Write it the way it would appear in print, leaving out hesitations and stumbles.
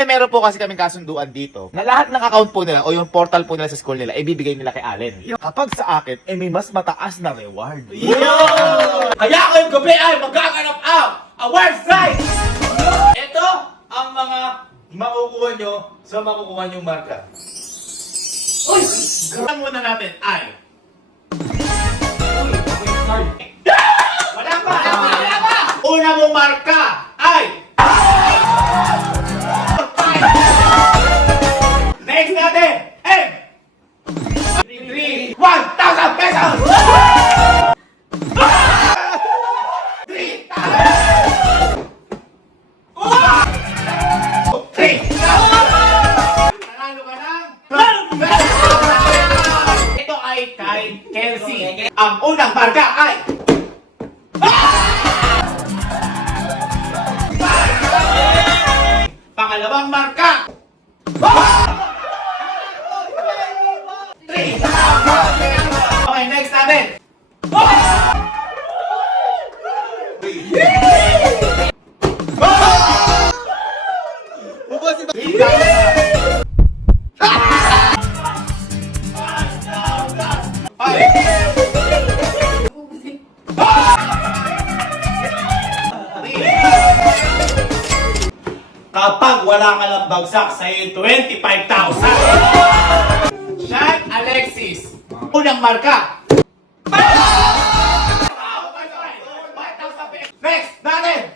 Meron po kasi kaming kasunduan dito na lahat ng account po nila o yung portal po nila sa school nila, ibibigay nila kay Allen. Kapag sa akin, may mas mataas na reward. Kaya ngayong gabi ay magaganap ang award prize! Ito ang mga makukuha nyo sa makukuha nyong marka. Uy! Ang muna natin ay... Wala pa! Wala pa! Una mong marka ay... Next natin! 1,000 pesos! 3,000! Nanalo ka ng... Ito ay kay Kelsey. Ang unang marka ay... Pangalawang marka... 3,000! Okay, next natin. Kapag wala ka lang bagsak sa 25,000! Sean Alexis. Unang marka. Next natin.